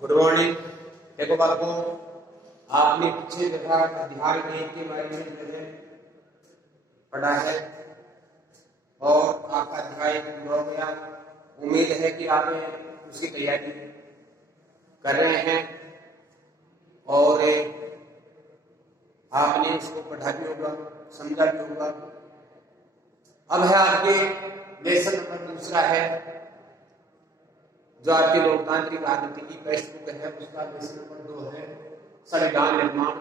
Good morning. देखो बाबू, आपने पीछे देखा अध्याय 1 के बारे में जो है पढ़ा है और आपका अध्याय पूरा हो गया। उम्मीद है कि आप उसकी तैयारी कर रहे हैं और आपने उसको पढ़ा भी होगा, समझा भी होगा। अब है आपके लेसन नंबर दूसरा है जो आपकी लोकतांत्रिक राजनीति की टेक्स्ट बुक है, उसका लेसन नंबर 2 है संविधान निर्माण।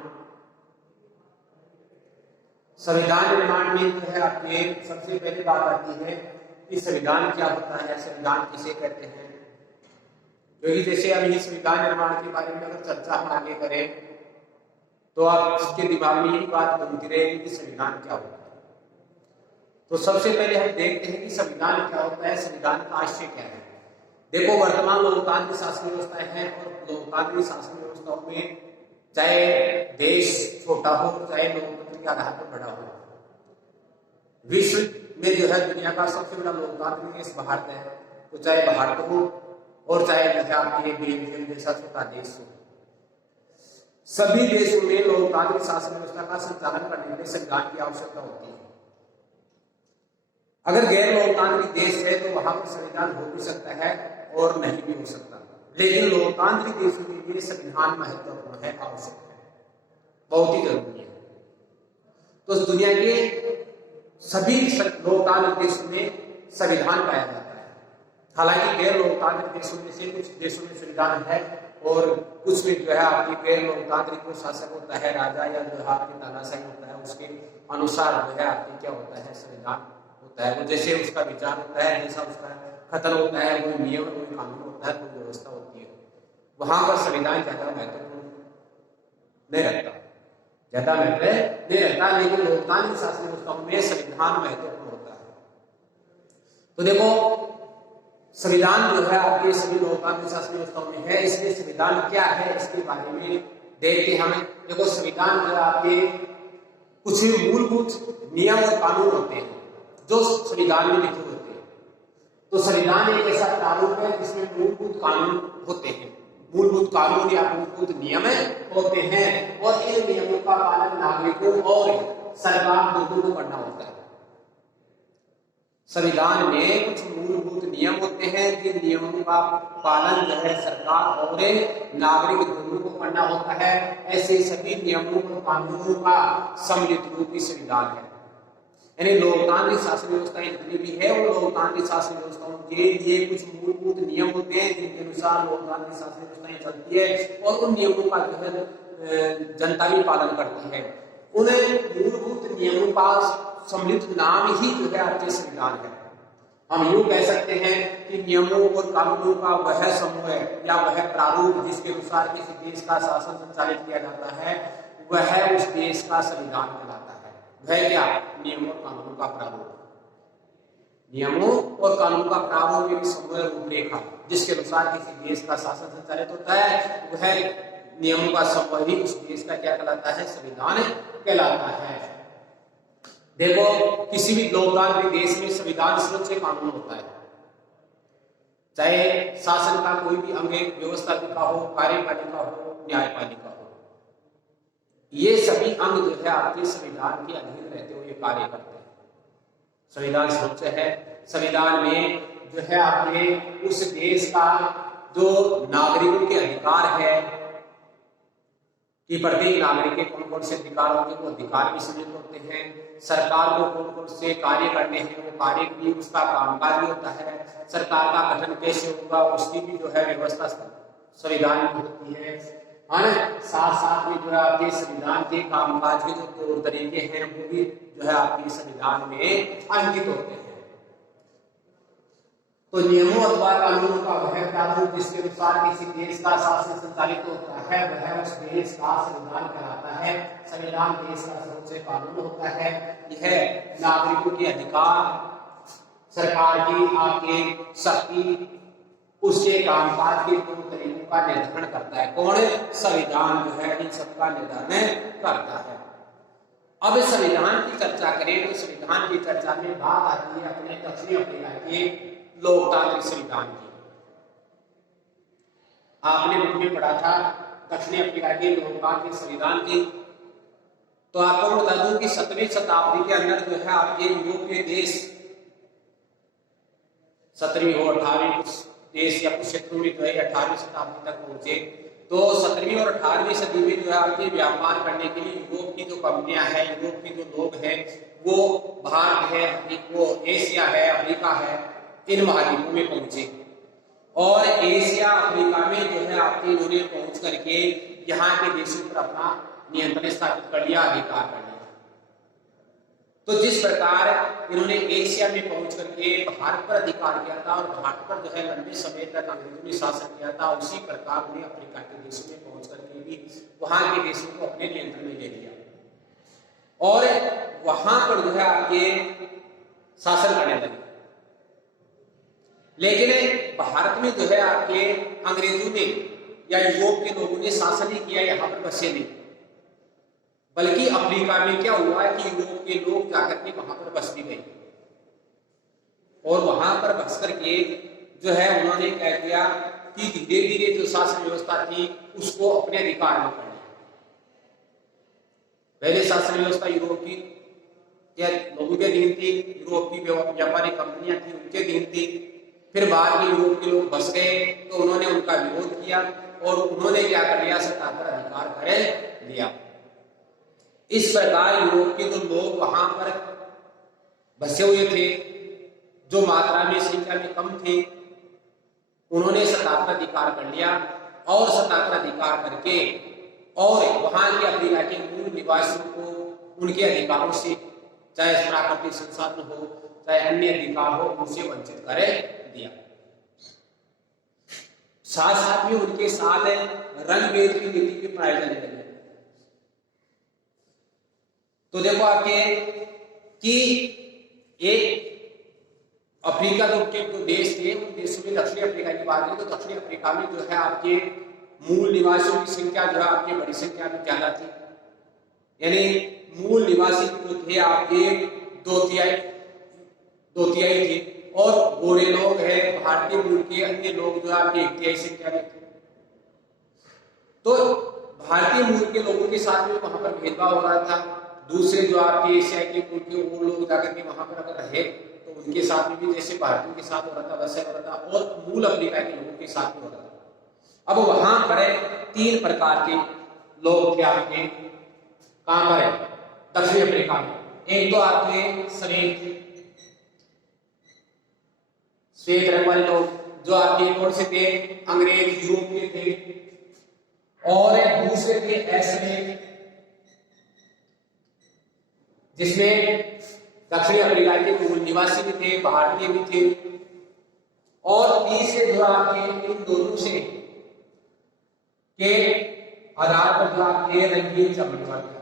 संविधान निर्माण में जो है आपके सबसे पहली बात आती है कि संविधान क्या होता है, संविधान किसे कहते हैं। क्योंकि जैसे अभी संविधान निर्माण के बारे में अगर चर्चा हम आगे करें तो आपके दिमाग में यही बात घूमती रहेगी कि संविधान क्या होता है। तो सबसे पहले हम देखते हैं कि संविधान क्या होता है, संविधान का आशय क्या है। देखो, वर्तमान लोकतांत्रिक शासन व्यवस्थाएं हैं और लोकतांत्रिक शासन व्यवस्थाओं में चाहे देश छोटा हो चाहे लोकतंत्र के आधार पर बड़ा हो, विश्व में जो है दुनिया का सबसे बड़ा लोकतांत्रिक देश भारत है। तो चाहे भारत हो और चाहे आपके बेल्जियम जैसा छोटा देश हो, सभी देशों में लोकतांत्रिक शासन व्यवस्था का संचालन करने के लिए संविधान की आवश्यकता होती है। अगर गैर लोकतांत्रिक देश है तो वहां पर संविधान हो भी सकता है और नहीं भी हो सकता, लेकिन लोकतांत्रिक देशों के लिए संविधान महत्वपूर्ण है, आवश्यक है, बहुत ही जरूरी है। तो दुनिया के सभी लोकतांत्रिक देशों में संविधान पाया जाता है। हालांकि गैर लोकतांत्रिक देशों में से कुछ देशों में संविधान है और कुछ में जो है आपकी गैर लोकतांत्रिक शासक होता है, राजा या जो है आपकी तानाशाही होता है, उसके अनुसार जो है आपकी क्या होता है, संविधान होता है। वो जैसे उसका विचार होता है, जैसा उसका खतरा होता है, वो नियम कोई कानून होता है, कोई व्यवस्था होती है, वहां पर संविधान ज्यादा महत्वपूर्ण नहीं रखता, ज्यादा महत्व नहीं रखता। लेकिन लोकतांत्रिक शासन व्यवस्थाओं में संविधान महत्वपूर्ण होता है। तो देखो, संविधान जो है आपके सभी लोकतांत्रिक शासन व्यवस्थाओं में है, इसलिए संविधान क्या है इसके बारे में देखते हमें। देखो, संविधान जो आपके कुछ मूलभूत नियम और कानून होते हैं जो संविधान में लिखे होते हैं। तो संविधान एक ऐसा प्रारूप है जिसमें मूलभूत कानून होते हैं, मूलभूत कानून या मूलभूत नियम होते हैं और इन नियमों का पालन नागरिकों और सरकार दोनों को करना होता है। संविधान में कुछ मूलभूत नियम होते हैं, जिन नियमों का पालन जो है सरकार और नागरिक दोनों को करना होता है। ऐसे सभी नियमों और कानूनों का सम्मिलित रूप ही संविधान है। यानी लोकतांत्रिक शासन व्यवस्थाएं जितनी भी है वो लोकतांत्रिक शासन व्यवस्थाओं के लिए कुछ मूलभूत नियम होते हैं जिनके अनुसार लोकतांत्रिक शासन व्यवस्थाएं चलती है और उन नियमों का जो है जनता भी पालन करती है। उन मूलभूत नियमों का सम्मिलित नाम ही जो है आपके संविधान है। हम यूं कह सकते हैं कि नियमों और कानूनों का वह समूह है या वह प्रारूप जिसके अनुसार किसी देश का शासन संचालित किया जाता है, वह उस देश का संविधान कहलाता है। वह क्या? नियमों और कानूनों का प्रारूप। नियमों और कानून का प्रारूप एक समूह रूपरेखा जिसके अनुसार किसी देश का शासन संचालित होता है, वह नियमों का समूह ही उस देश का क्या कहलाता है? संविधान कहलाता है। देखो, किसी भी लोकतांत्रिक देश में संविधान सुरक्षित कानून होता है, चाहे शासन का कोई भी अंग, व्यवस्थापिका हो, कार्यपालिका हो, न्यायपालिका हो, ये सभी अंग जो है आपके संविधान के अधीन रहते हुए कार्य करते हैं। संविधान सुरक्षित है। संविधान में जो है आपके उस देश का जो नागरिकों के अधिकार है कि प्रत्येक नागरिक के कौन कौन से अधिकार होंगे, वो अधिकार भी सम्मिलित होते हैं। सरकार को कौन कौन से कार्य करने हैं, वो कार्य भी, उसका कामकाज भी होता है। सरकार का गठन कैसे होगा उसकी भी जो है व्यवस्था संविधान में होती है। साथ साथ में जो है आपके संविधान के कामकाज के जो तौर तरीके हैं वो भी जो है आपके संविधान में अंकित होते हैं। तो नियमों अथवा कानूनों का वह प्रारूप जिसके अनुसार किसी देश का शासन संचालित होता है, वह उस देश का संविधान कहलाता है। संविधान देश का सर्वोच्च कानून होता है। यह नागरिकों के अधिकार, सरकार की आपके शक्ति, उसके कामकाज के दो तरीकों का निर्धारण करता है। कौन? संविधान जो है इन सबका निर्धारण करता है। अब संविधान की चर्चा करें तो संविधान की चर्चा में बात आती है अपने दक्षिण अफ्रीका के लोकतांत्रिक संविधान की। आपने बुक में पढ़ा था दक्षिण अफ्रीका के लोकतंत्र के संविधान की। तो आपको बता दूं कि 17वीं शताब्दी के अंदर जो है आपके यूरोपीय देश 17वीं और 18वीं कुछ देश या कुछ क्षेत्रों में जो है 18वीं शताब्दी तक पहुंचे। तो 17वीं और 18वीं सदी में जो है आपके व्यापार करने के लिए यूरोप की जो कंपनियां हैं, यूरोप के जो लोग हैं, वो भारत है, वो एशिया है, अफ्रीका है, इन महाद्वीपों में पहुंचे। और एशिया अफ्रीका में जो है आपके इन्होंने पहुंच करके यहाँ के देशों पर अपना नियंत्रण स्थापित कर लिया, अधिकार कर लिया। तो जिस प्रकार इन्होंने एशिया में पहुंच करके भारत पर अधिकार किया था और भारत पर जो है लंबे समय तक अंग्रेजों ने शासन किया था, उसी प्रकार उन्हें अफ्रीका के देशों में पहुंच करके भी वहां के देशों को अपने नियंत्रण में ले लिया और वहां पर जो है आपके शासन करने लगे। लेकिन भारत में जो है आपके अंग्रेजों ने या यूरोप के लोगों ने शासन नहीं किया, यहाँ पर बसे नहीं, बल्कि अफ्रीका में क्या हुआ है कि यूरोप के लोग जाकर के वहां पर बस भी गए और वहां पर बस करके जो है उन्होंने क्या किया कि धीरे धीरे जो शासन व्यवस्था थी उसको अपने अधिकार में कर लिया। पहले शासन व्यवस्था यूरोप की या लोगों के अधीन थी, यूरोप की व्यापारिक कंपनियां थी उनके अधीन थी। फिर बाद में यूरोप के लोग बस गए तो उन्होंने उनका विरोध किया और उन्होंने क्या कर लिया, सत्ताधार अधिकार कर लिया। इस प्रकार यूरोप के जो लोग वहां पर बसे हुए थे, जो मात्रा में संख्या में कम थे, उन्होंने सत्ताधार अधिकार कर लिया और सत्ताधार अधिकार करके और वहां के अफ्रीका के मूल निवासियों को उनके अधिकारों से, चाहे प्राकृतिक संसाधन हो चाहे अन्य अधिकार हो, उनसे वंचित कर दिया। साथ साथ में उनके साथ रंग भेद की नीति भी अपनाई जाने लगी। तो देखो आपके कि एक अफ्रीका के जो देश थे उन देशों में दक्षिण अफ्रीका की बात करें तो दक्षिण अफ्रीका में जो है आपके मूल निवासियों की संख्या जो है आपके बड़ी संख्या में ज्यादा थी, यानी मूल निवासी जो थे आपके दो तिहाई थे और गोरे लोग हैं, भारतीय मूल के अन्य लोग जो आपके 1/3 संख्या में थे। तो भारतीय मूल के लोगों के साथ में वहां पर भेदभाव हो रहा था। दूसरे जो आपके एशिया के मूल के वो लोग जाकर के वहां पर अगर रहे तो उनके साथ में भी जैसे भारतीयों के साथ हो रहा था वैसे हो रहा था और मूल अफ्रीका के लोगों के साथ में हो रहा था। अब वहां पर 3 प्रकार के लोग थे आपके, कहां पर है, दक्षिण अफ्रीका में। एक तो आपके श्वेत रंग वाले लोग जो आपके कौन से थे, अंग्रेज यूरोपीय थे। और दूसरे थे ऐसे जिसमें दक्षिण अफ्रीका के मूल निवासी भी थे, भारतीय भी थे। और तीसरे जो आपके इन दोनों से के आधार पर जो आपके रंगीन चमड़ी वाले,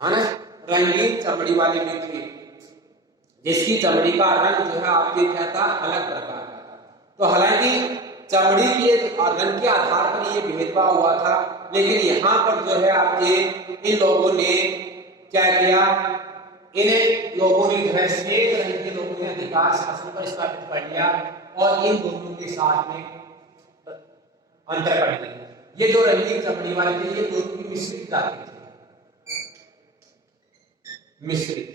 है ना, रंगीन चमड़ी वाले भी थे, जिसकी चमड़ी का रंग जो है आपके क्या था, अलग प्रकार का। तो हालांकि चमड़ी के रंग के आधार पर ये भेदभाव हुआ था, लेकिन यहाँ पर जो है आपके इन लोगों ने क्या किया, इन लोगों ने जो है श्वेत रंग के लोगों ने अधिकार शासन पर स्थापित कर लिया और इन दोनों के साथ में अंतर करने लगे। ये जो रंगीन चमड़ी वाले थे ये दोनों की मिश्रित जाति थे, मिश्रित।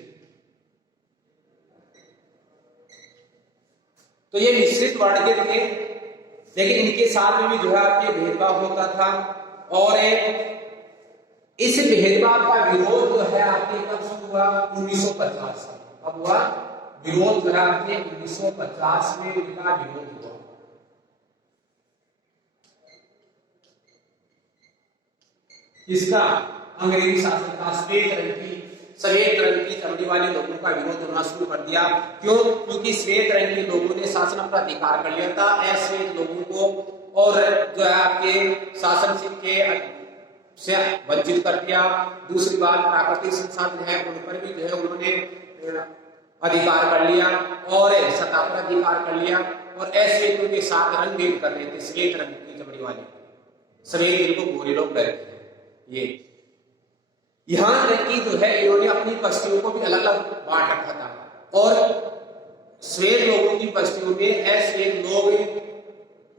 तो ये मिश्रित वर्ण के थे, लेकिन इनके साथ में भी जो है आपके भेदभाव होता था। और इस भेदभाव का विरोध जो है आपके कब शुरू हुआ, 1950 में। कब हुआ विरोध, जो है आपके 1950 में इनका विरोध हुआ। इसका अंग्रेजी शासन का श्वेत रंग की चमड़ी वाले लोगों का विरोध होना शुरू कर दिया। क्यों? क्योंकि श्वेत रंग के लोगों ने शासन पर अधिकार कर लिया था अश्वेत लोगों को और जो है आपके शासन से वंचित कर दिया। दूसरी बात, प्राकृतिक संसाधन है उन पर भी जो है उन्होंने अधिकार कर लिया और सत्ता पर अधिकार कर लिया और अश्वेतों के साथ रंग भेद कर रहे थे। श्वेत रंग की चमड़ी वाले, श्वेत जिनको गोरे लोग कहते हैं, ये यहाँ तक कि जो है इन्होंने अपनी बस्तियों को भी अलग अलग बांट रखा था और श्वेत लोगों की बस्तियों में अश्वेत लोग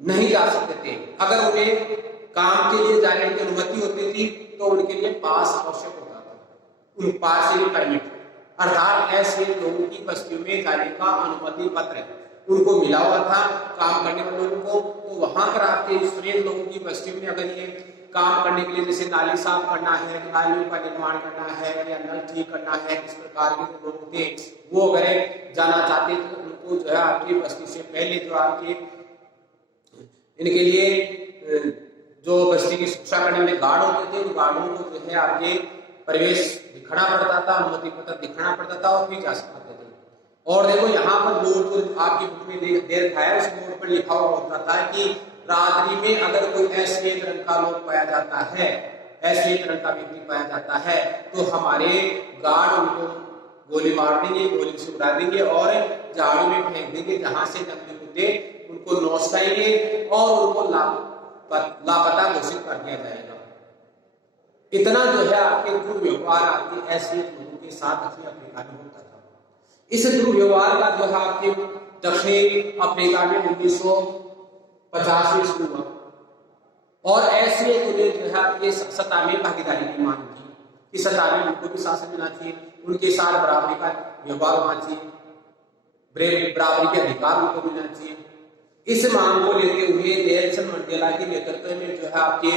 नहीं जा सकते थे। अगर उन्हें काम के लिए जाने की अनुमति होती थी तो उनके लिए पास आवश्यक होता था, उन पास से परमिट, अर्थात अश्वेत लोगों की बस्तियों में जाने का अनुमति पत्र उनको मिला हुआ था काम करने वाले लोगों को। तो वहां पर आपके श्वेत लोगों की बस्तियों में अगर ये काम करने के लिए जैसे नाली साफ करना है, नालियों का निर्माण करना है या नल ठीक करना है, इस प्रकार के लोग थे वो अगर जाना चाहते तो उनको जो है आपकी बस्ती से पहले जो आपके इनके लिए जो बस्ती की सुरक्षा करने वाले गार्ड होते थे, उन गार्डों को जो है आपके प्रवेश दिखाना पड़ता था, अनुमति पत्र दिखाना पड़ता था और फिर जा सकते थे। और देखो यहाँ पर बोर्ड जो आपकी बुक में दे रखा है, उस बोर्ड पर लिखा हुआ होता था कि रात्रि में अगर कोई अश्वेत रंग का लोग पाया जाता है, अश्वेत रंग का व्यक्ति पाया जाता है, तो हमारे गार्ड उनको गोली मार देंगे, गोली से उड़ा देंगे और झाड़ू में फेंक देंगे, जहां से नकली कुत्ते उनको नौचाएंगे और उनको लापता घोषित कर दिया जाएगा। इतना जो है आपके दुर्व्यवहार आपके अश्वेत लोगों के साथ दक्षिण अफ्रीका में होता था। इस दुर्व्यवहार का जो है आपके दक्षिण अफ्रीका में 1950 में शुरू हुआ और ऐसे उन्हें जो है आपके सत्ता में भागीदारी की मांग की कि सत्ता में उनको भी शासन मिलना चाहिए, उनके साथ बराबरी का व्यवहार होना चाहिए, बराबरी के अधिकार उनको मिलना चाहिए। इस मांग को लेते हुए नेल्सन मंडेला के नेतृत्व में जो है आपके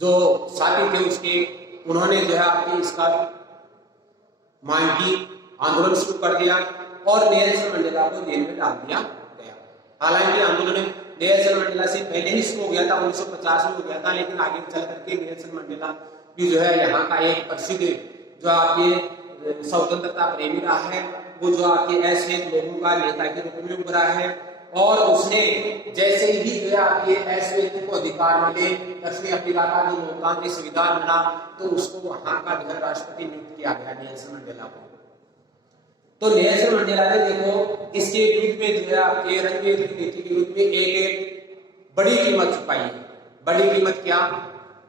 जो साथी थे उसके उन्होंने जो है आपकी इसका मांग की, आंदोलन शुरू कर दिया और नेल्सन मंडेला को जेल में डाल दिया गया। हालांकि आंदोलन नेल्सन मंडेला से पहले ही शुरू हो गया था, 1950 में हो गया था, लेकिन आगे चल करके नेल्सन मंडेला भी जो है यहाँ का एक प्रसिद्ध जो आपके स्वतंत्रता प्रेमी रहा है, वो जो आपके अश्वेत लोगों का नेता के रूप में उभरा है और उसने जैसे ही जो है आपके अश्वेत को अधिकार मिले, दक्षिण अफ्रीका का जो लोकतांत्रिक संविधान बना, तो उसको वहां का जो है राष्ट्रपति नियुक्त किया गया नेल्सन मंडेला को। तो नेल्सन मंडेला ने देखो इसके विरुद्ध में जो है आपके रंगभेद की नीति के विरुद्ध में एक बड़ी कीमत चुकाई है। बड़ी कीमत क्या?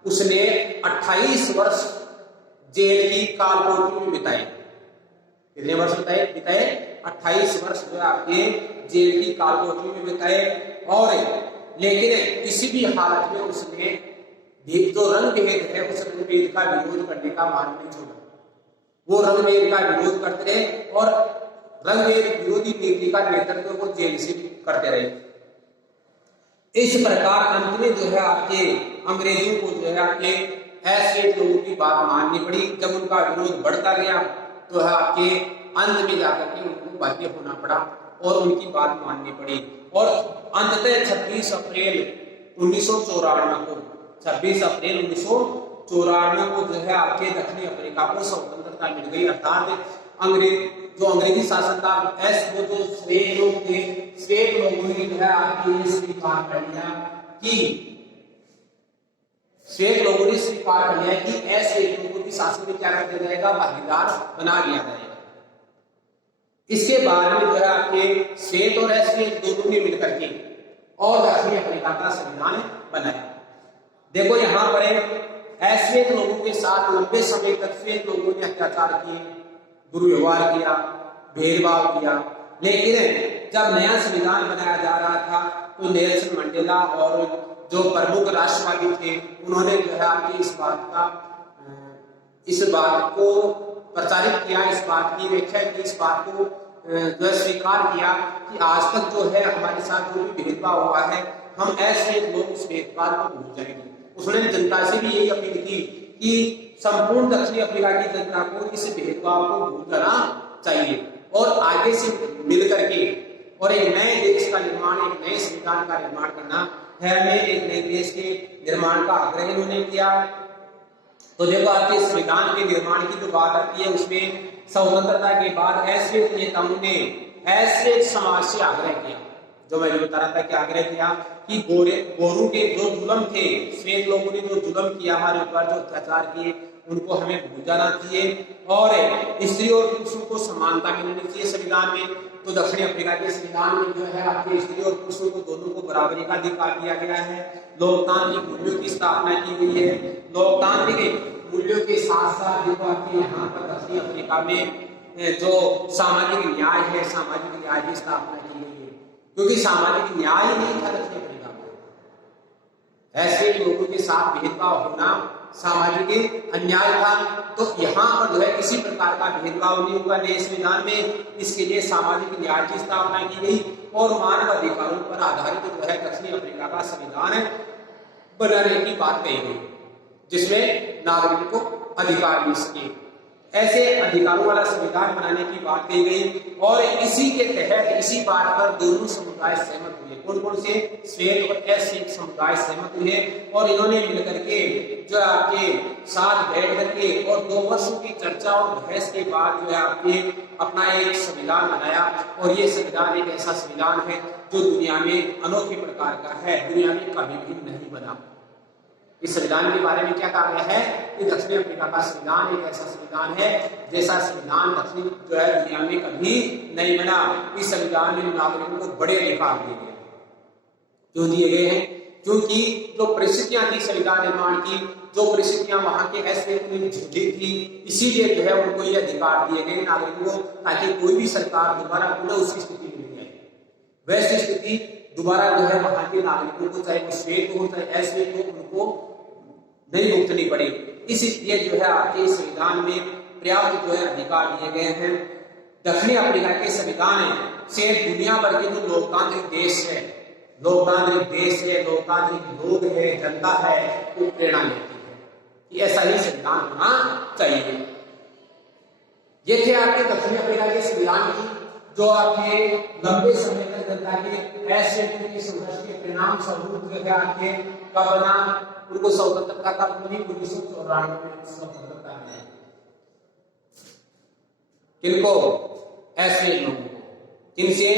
उसने 28 वर्ष जेल की कालकोठरी में बिताए। कितने वर्ष बिताए? 28 वर्ष जो आपके जेल की कालकोठरी में बिताए और लेकिन किसी भी हालत में उसने जो रंगभेद है उस रंगभेद का विरोध करने का मान नहीं छोड़ा। वो रंगभेद का विरोध करते रहे और रंगभेद विरोधी नीति का नेतृत्व वो जेल से करते रहे। इस प्रकार अंत में जो है आपके अंग्रेजों को जो है आपके अश्वेत लोगों की बात माननी पड़ी। जब उनका विरोध बढ़ता गया तो है आपके अंत में जाकर के उनको बाध्य होना पड़ा और उनकी बात माननी पड़ी और अंततः 26 अप्रैल 1994 को 26 अप्रैल 1994 को जो है आपके दक्षिणी अफ्रीका को स्वतंत्रता मिल गई। अर्थात अंग्रेजी शासन था, वो जो श्वेत लोग थे, श्वेत लोगों ने जो है आपके स्वीकार कर लिया कि श्वेत लोगों ने स्वीकार कर लिया कि अश्वेत लोगों की शासन में क्या कर दिया जाएगा, भागीदार बना दिया जाएगा। इसके बाद में जो है आपके श्वेत और अश्वेत दोनों ने मिलकर के और दक्षिण अफ्रीका का संविधान बनाया। देखो यहाँ पर अश्वेत लोगों के साथ लंबे समय तक श्वेत लोगों ने अत्याचार किए, दुर्व्यवहार किया, भेदभाव किया, लेकिन जब नया संविधान बनाया जा रहा था तो नेल्सन मंडेला और जो प्रमुख राष्ट्रवादी थे उन्होंने जो है आपकी इस बात को प्रचारित किया, इस बात की व्याख्या की, इस बात को जो स्वीकार किया कि आज तक जो है हमारे साथ जो भी भेदभाव हुआ है हम ऐसे लोग उस भेदभाव को भूल जाएंगे। उसने जनता से भी यही अपील की कि संपूर्ण दक्षिण अफ्रीका की जनता को इस भेदभाव को भूल जाना चाहिए और आगे से मिलकर के और एक नए देश का निर्माण, एक नए संविधान का निर्माण करना है। हमें एक नए देश के निर्माण का आग्रह इन्होंने किया। तो देखो आपके संविधान के निर्माण की जो बात आती है उसमें स्वतंत्रता के बाद अश्वेत नेताओं ने अश्वेत समाज से आग्रह किया, जो मैंने बता रहा था कि आग्रह किया कि गोरों के जो जुल्म थे, श्वेत लोगों ने जो जुल्म किया हमारे ऊपर, जो अत्याचार किए, उनको हमें भूल जाना चाहिए और स्त्री और पुरुषों को समानता मिलनी चाहिए संविधान में। तो दक्षिण अफ्रीका के संविधान में जो है आपके स्त्री और पुरुषों को दोनों को बराबरी का अधिकार दिया गया है। लोकतांत्रिक मूल्यों की स्थापना की गई है। लोकतांत्रिक मूल्यों के साथ साथ देखो आपके यहाँ पर दक्षिण अफ्रीका में जो सामाजिक न्याय है, सामाजिक न्याय की स्थापना की गई है, क्योंकि सामाजिक न्याय ही नहीं था दक्षिण अफ्रीका में। ऐसे लोगों के साथ भेदभाव होना सामाजिक अन्याय था। तो यहाँ पर जो है किसी प्रकार का भेदभाव नहीं होगा नए संविधान में। इसके लिए सामाजिक न्याय की स्थापना की गई और मानव अधिकारों पर आधारित जो है दक्षिण अफ्रीका का संविधान बनाने की बात कही गई, जिसमें नागरिकों को अधिकार मिल सके। ऐसे अधिकारों वाला संविधान बनाने की बात कही गई और इसी के तहत इसी बात पर दोनों समुदाय सहमत हुए। कौन कौन से? श्वेत और अश्वेत समुदाय सहमत हुए और इन्होंने मिलकर के जो आपके साथ बैठ करके और 2 वर्षों की चर्चा और बहस के बाद जो है आपके अपना एक संविधान बनाया। और ये संविधान एक ऐसा संविधान है जो दुनिया में अनोखे प्रकार का है, दुनिया में कभी भी नहीं बना। इस संविधान के बारे में क्या कहा गया है कि दक्षिण अफ्रीका का संविधान एक ऐसा संविधान है जैसा संविधान दक्षिण जो है दुनिया में कभी नहीं बना। इस संविधान में नागरिकों को बड़े अधिकार दिए गए। क्यों दिए गए हैं? क्योंकि जो परिस्थितियां थी संविधान निर्माण की, जो परिस्थितियां वहां के ऐसे झेली थी, इसीलिए जो है उनको ये अधिकार दिए गए नागरिकों को, ताकि कोई भी सरकार दोबारा पुनः उसकी स्थिति में नहीं आए। वैसी स्थिति दोबारा जो है वहां के नागरिकों को, चाहे वो श्वेत हो चाहे अश्वेत हो, उनको नहीं भुगतनी पड़े। इसलिए जो है आपके संविधान में पर्याप्त जो है अधिकार दिए गए हैं। दक्षिण अफ्रीका के संविधान से दुनिया भर के जो लोकतांत्रिक देश है, लोकतांत्रिक लोग है, जनता है, वो प्रेरणा लेती है कि ऐसा ही संविधान होना चाहिए। ये थे आपके दक्षिण अफ्रीका के संविधान की जो आपके लंबे समय तक जनता के ऐसे संघर्ष के परिणाम स्वरूप जो है आपके का बना। उनको स्वतंत्रता का 1994 में स्वतंत्रता मिली। किनको? ऐसे लोगों को। किनसे?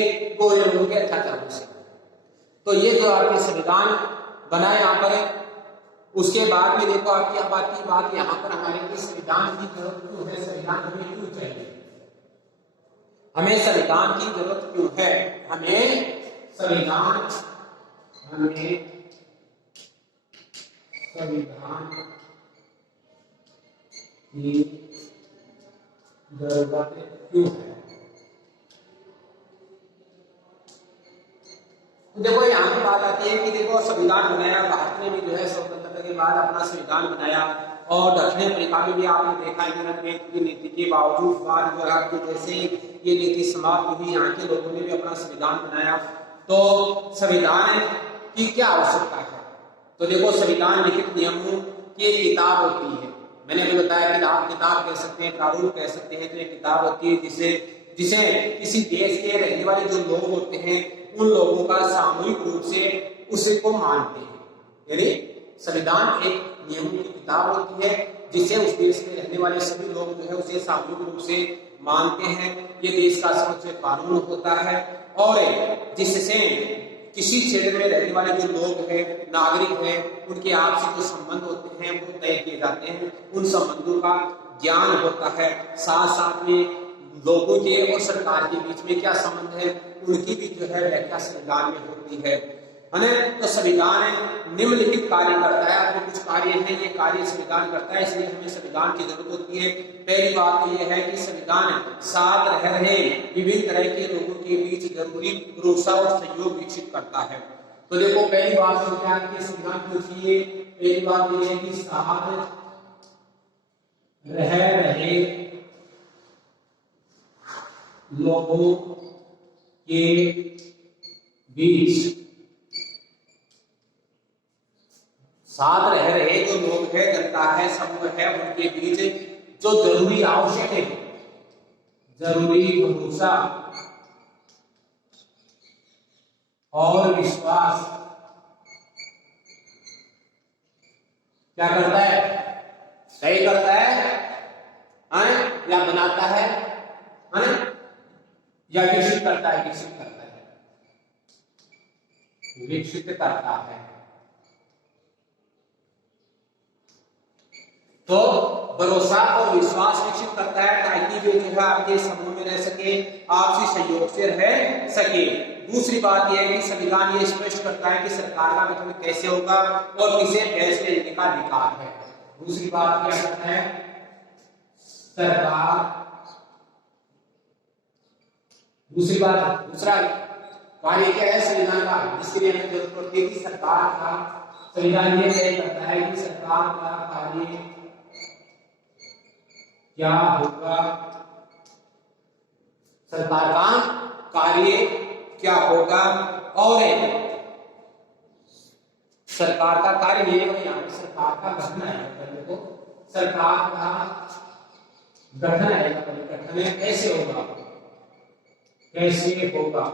गोरे लोगों के अत्याचारों से। तो ये जो आपके संविधान बना यहाँ पर, उसके बाद में देखो आपकी अब बात यहाँ पर हमारे लिए संविधान की जरूरत क्यों है, संविधान हमें क्यों चाहिए, हमें संविधान की जरूरत क्यों है, हमें संविधान की जरूरत क्यों है। तो देखो यहाँ पे बात आती है कि देखो संविधान बनाया, भारत ने भी जो है स्वतंत्रता के बाद अपना संविधान बनाया और दक्षिण अफ्रीका में भी आपने देखा है कि नीति के बावजूद बाद जो है जैसे ये नीति समाप्त हुई, यहाँ के लोगों ने भी अपना संविधान बनाया। तो संविधान की क्या आवश्यकता है? तो देखो संविधान लिखित नियमों की एक किताब होती है। मैंने भी बताया कि आप किताब कह सकते हैं, प्रारूप कह सकते हैं। तो एक किताब होती है जिसे किसी देश के रहने वाले जो लोग होते हैं उन लोगों का सामूहिक रूप से उसे को मानते हैं। यानी संविधान एक नियमों की किताब होती है जिसे उस देश में रहने वाले सभी लोग जो है उसे सामूहिक रूप से मानते हैं। ये देश का सर्वोच्च कानून होता है और जिससे किसी क्षेत्र में रहने वाले जो लोग हैं, नागरिक हैं, उनके आपसी जो संबंध होते हैं वो तय किए जाते हैं। उन संबंधों का ज्ञान होता है। साथ साथ में लोगों के और सरकार के बीच में क्या संबंध है उनकी भी जो है व्याख्या संविधान में होती है। तो संविधान निम्नलिखित कार्य करता है। कुछ कार्य हैं, ये कार्य संविधान करता है, इसलिए हमें संविधान की जरूरत होती है। पहली बात तो यह है कि संविधान साथ रह रहे विभिन्न तरह के लोगों के बीच जरूरी भरोसा और सहयोग विकसित करता है। तो देखो पहली बात संविधान क्यों चाहिए? पहली बात यह है कि साथ रह रहे लोगों के बीच, साथ रह रहे जो लोग हैं, जनता है, समूह है, उनके बीच जो जरूरी आवश्यक है, जरूरी भरोसा और विश्वास क्या करता है? तय करता है या बनाता है या विकसित करता है? विकसित करता है। तो भरोसा और विश्वास विकसित करता है ताकि वे जो है आपके समूह में रह सके, आपसी सहयोग से रह सके। दूसरी बात यह है कि संविधान ये स्पष्ट करता है कि सरकार का गठन कैसे होगा और किसे फैसले लेने का अधिकार है। दूसरी बात क्या करता है? सरकार दूसरी बात, दूसरा कार्य क्या है संविधान का, जिसके लिए हमें जरूरत पड़ती है कि सरकार का, संविधान ये तय करता है कि सरकार का कार्य क्या होगा, सरकार का कार्य क्या होगा। और सरकार का कार्य ये है, यहाँ पे सरकार का गठन है, पहले तो सरकार का गठन है, गठन कैसे होगा, कैसे होगा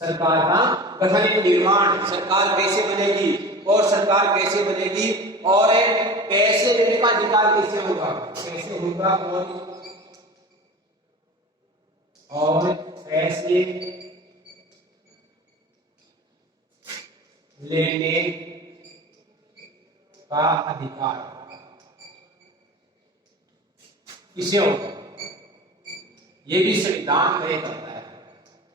सरकार का गठन, निर्माण, सरकार कैसे बनेगी और सरकार कैसे बनेगी और पैसे लेने का अधिकार कैसे होगा, कैसे होगा और पैसे लेने का अधिकार किसे होगा, ये भी संविधान तय करता है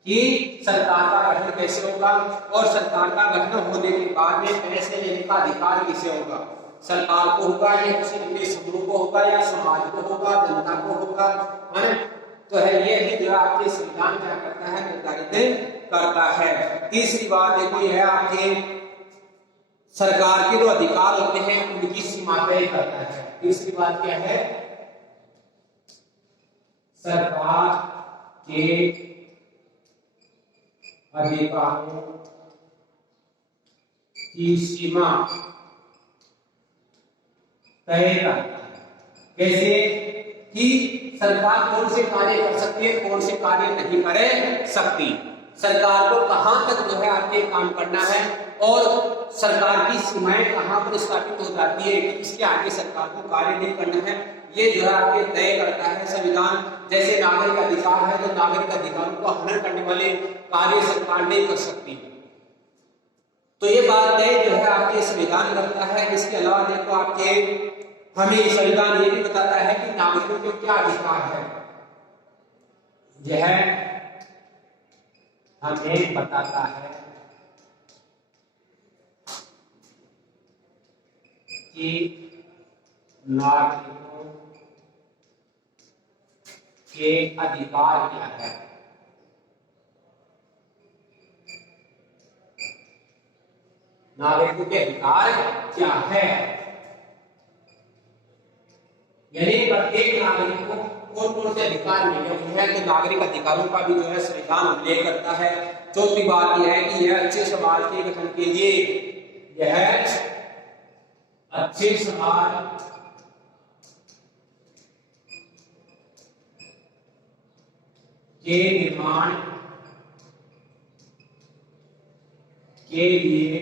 कि सरकार का गठन कैसे होगा और सरकार का गठन होने के बाद में पैसे लेने का अधिकार किसे होगा, सरकार को होगा या किसी अन्य समूह को होगा या समाज को होगा, जनता को होगा, है ना। तो है ये भी जो आपके संविधान क्या करता है, निर्धारित करता है। तीसरी बात देखो, यह आपके सरकार के जो अधिकार होते हैं उनकी सीमा तय करता है। तीसरी बात क्या है, सरकार के अधिकारों की सीमा तय करता है। कैसे कि सरकार कौन से कार्य कर सकती है, कौन से कार्य नहीं कर सकती, सरकार को कहां तक जो है आपके काम करना है और सरकार की सीमाएं कहां पर स्थापित हो जाती है, इसके आगे सरकार को कार्य नहीं करना है, ये जो है आपके तय करता है संविधान। जैसे नागरिक अधिकार है तो नागरिक अधिकारों को हनन करने वाले कार्य सरकार नहीं कर सकती, तो ये बात तय जो है आपके संविधान करता है। इसके अलावा देखो आपके हमें संविधान ये भी बताता है कि नागरिकों के क्या अधिकार है, यह हमें बताता है कि नागरिकों के अधिकार क्या है। नागरिकों के अधिकार क्या है, यानी प्रत्येक नागरिक को कौन कौन से अधिकार मिले हुए हैं, तो नागरिक अधिकारों का भी जो है संविधान उल्लेख करता है। चौथी बात यह है कि यह अच्छे समाज के गठन के लिए, यह अच्छे समाज के निर्माण के लिए